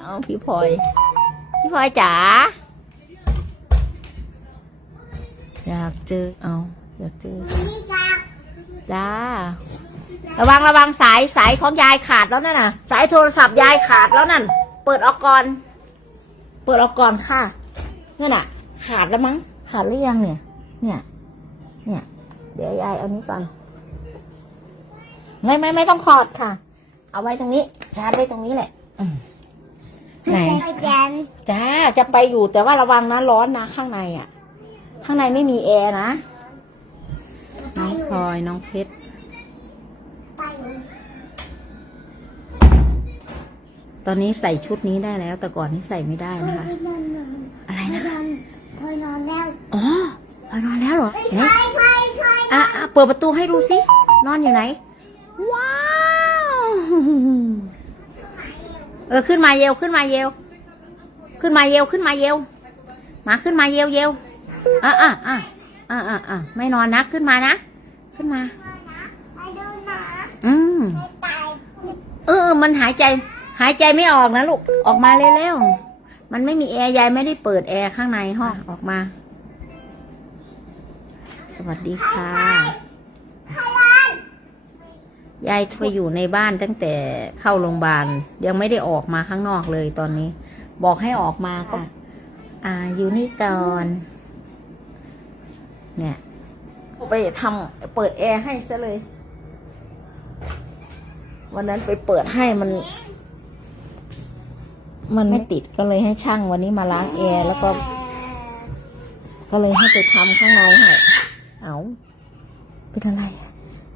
เอาพี่พลอย พี่พลอยจ๋า อยากเจอ เอาอยากเจอจ้า ระวังระวังสายสายของยายขาดแล้วนั่นน่ะ สายโทรศัพท์ยายขาดแล้วนั่น เปิดออกก่อน เปิดออกก่อนค่ะนั่นน่ะ ขาดแล้วมั้ง ขาดหรือยังเนี่ย เนี่ย เนี่ย เดี๋ยวยายเอานี้ก่อน ไม่ไม่ไม่ต้องขอดค่ะ เอาไว้ตรงนี้ ชาร์จไว้ตรงนี้แหละอืมไหนจ้าจะไปอยู่แต่ว่าระวังนะร้อนนะข้างในอะ ข้างในไม่มีแอร์นะน้องพลอยน้องเพชรตอนนี้ใส่ชุดนี้ได้แล้ว แต่ก่อนนี้ใส่ไม่ได้นะคะอะไรนะพอนอนแล้วอ๋อพลอยนอนแล้วเหรอไฟเอ๊ะไฟไฟอะอะเปิดประตูให้ดูสินอนอยู่ไหนว้าว เออขึ้นมาเยวขึ้นมาเยวขึ้นมาเยวขึ้นมาเยวมาขึ้นมาเยวเยวอะอะอะอะอะอะไม่นอนนะขึ้นมานะขึ้นมาไปดูหนะอืมไม่ตายเออ มันหายใจ หายใจไม่ออกนะลูกออกมาเร็วๆมันไม่มีแอร์ยายไม่ได้เปิดแอร์ข้างในห้องออกมา สวัสดีค่ะ ยายไปอยู่ในบ้านตั้งแต่เข้าโรงพยาบาลยังไม่ได้ออกมาข้างนอกเลยตอนนี้ บอกให้ออกมาค่ะอ่าอยู่นี่ก่อนเนี่ยไปทำเปิดแอร์ให้ซะเลย วันนั้นไปเปิดให้มัน มันไม่ติดก็เลยให้ช่างวันนี้มาล้างแอร์แล้วก็ ก็เลยให้ไปทำข้างในให้เอาเป็นอะไรอะ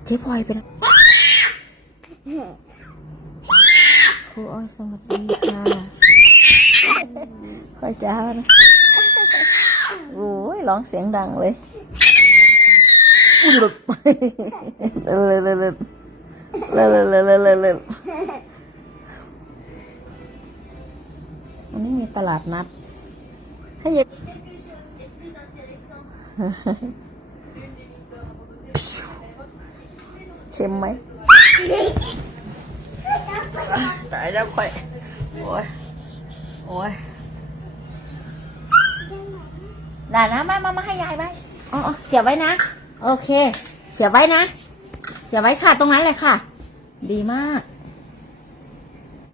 เจ๊พลอยเป็น ครูอ้อยสวัสดีค่ะคอยจ้านะโอ้ยร้องเสียงดังเลยอุ๊ยหลุดเลยเลเลเลเลเลเลเลเลวันนี้มีตลาดนัดให้ย็นเค็มไหม ตายแล้วค่อย โอ้ย โอ้ยด่านะมามามาให้ยายไว้อ๋ออ๋อเสียบไว้นะ โอเค เสียบไว้นะ เสียบไว้ค่ะ ตรงนั้นเลยค่ะ ดีมาก